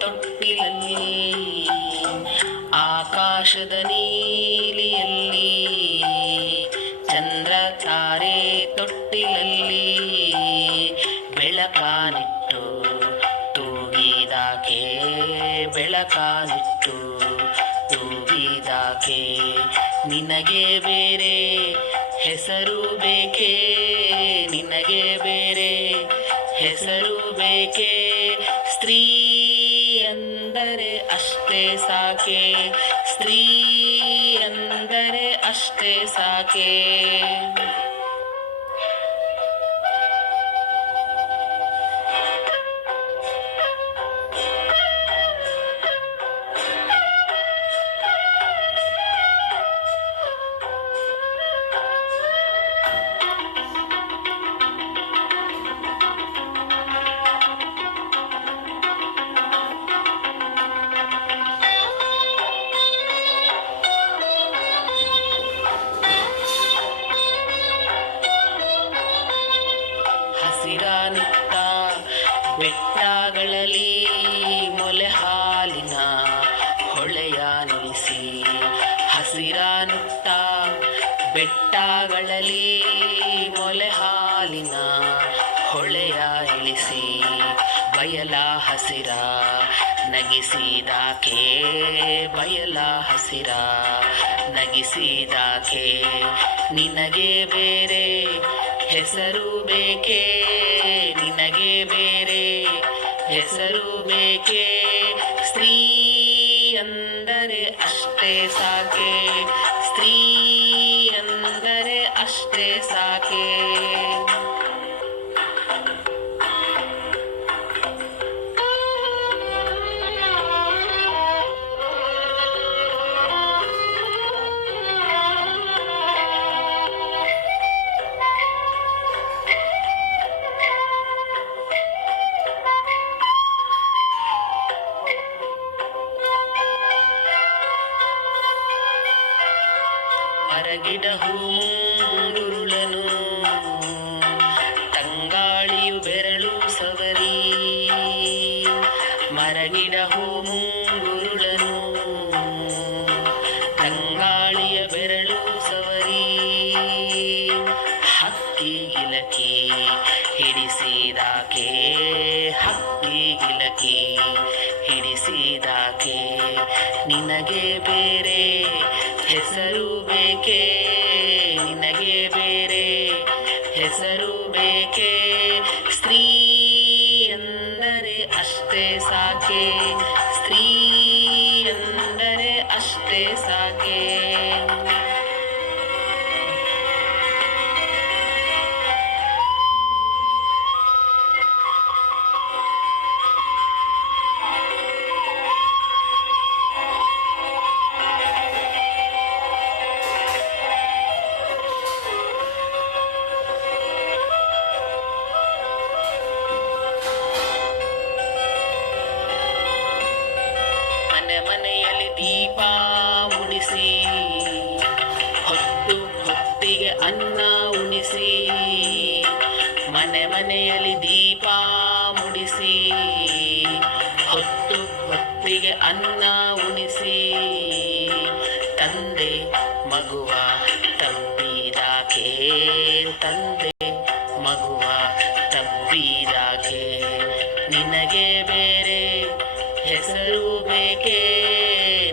ತೊಟ್ಟಿಲಲ್ಲಿ ಆಕಾಶದ ನೀಲಿಯಲ್ಲಿ ಚಂದ್ರ ತಾರೆ ತೊಟ್ಟಿಲಲ್ಲಿ ಬೆಳಕಾನಿಟ್ಟು ತೂಗಿದಾಕೆ ಬೆಳಕಾನಿಟ್ಟು ತೂಗಿದಾಕೆ ನಿನಗೆ ಬೇರೆ ಹೆಸರು ಬೇಕೇ ನಿನಗೆ ಬೇರೆ ಹೆಸರು ಬೇಕೇ ಸ್ತ್ರೀ ಅಂದರೆ ಅಷ್ಟೇ ಸಾಕೆ ಸ್ತ್ರೀ ಅಂದರೆ ಅಷ್ಟೇ ಸಾಕೆ ಹಸಿರಾನುತ್ತ ಬೆಟ್ಟಗಳಲ್ಲಿ ಮೊಲೆ ಹಾಲಿನ ಹೊಳೆಯ ನಿಲ್ಲಿಸಿ ಹಸಿರಾನುತ್ತ ಬೆಟ್ಟಗಳಲ್ಲಿ ಮೊಲೆ ಹಾಲಿನ ಹೊಳೆಯ ಇಳಿಸಿ ಬಯಲ ಹಸಿರ ನಗಿಸಿದಾಕೆ ಬಯಲ ಹಸಿರ ನಗಿಸಿದಾಕೆ ನಿನಗೆ ಬೇರೆ ಹೆಸರು ಬೇಕೇ ನಿನಗೆ ಬೇರೆ ಹೆಸರು ಬೇಕೇ ಸ್ತ್ರೀ ಅಂದರೆ ಅಷ್ಟೇ ಸಾಕೆ ಸ್ತ್ರೀ ಅಂದರೆ ಅಷ್ಟೇ ಸಾಕೆ ಮರಗಿಡ ಹೂರುಳನು ತಂಗಾಳಿಯು ಬೆರಳು ಸವರಿ ಮರಗಿಡ ಹೂರುಳನು ತಂಗಾಳಿಯ ಬೆರಳು ಸವರಿ ಹಕ್ಕಿ ಗಿಲಕಿ ಹಿಡಿಸಿದಾಕೆ ಹಕ್ಕಿ ಗಿಲಕಿ ಹಿಡಿಸಿದಾಕೆ ನಿನಗೆ ಬೇರೆ ಹೆಸರು ಬೇಕೇ ನಿನಗೆ ಬೇರೆ ಹೆಸರು ಬೇಕೇ ಸ್ತ್ರೀ ಎಂದರೆ ಅಷ್ಟೇ ಸಾಕೆ ಸ್ತ್ರೀ ಎಂದರೆ ಅಷ್ಟೇ ಸಾಕೆ ಮನೆಯಲ್ಲಿ ದೀಪ ಮುಡಿಸಿ ಹೊತ್ತು ಹೊತ್ತಿಗೆ ಅನ್ನ ಉಣಿಸಿ ಮನೆಯಲ್ಲಿ ದೀಪ ಮುಡಿಸಿ ಹೊತ್ತು ಹೊತ್ತಿಗೆ ಅನ್ನ ಉಣಿಸಿ ತಂದೆ ಮಗುವ ತಬ್ಬಿದಾಕೆ ತಂದೆ ಮಗುವ ತಬ್ಬಿದಾಕೆ ನಿನಗೆ ಬೇರೆ ಹೆಸರು ಬೇಕೇ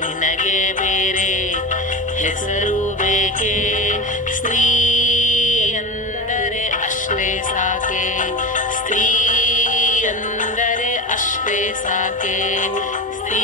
ನಿನಗೆ ಬೇರೆ ಹೆಸರು ಬೇಕೇ ಸ್ತ್ರೀ ಎಂದರೆ ಅಷ್ಟೇ ಸಾಕೆ ಸ್ತ್ರೀ ಎಂದರೆ ಅಷ್ಟೇ ಸಾಕೆ ಸ್ತ್ರೀ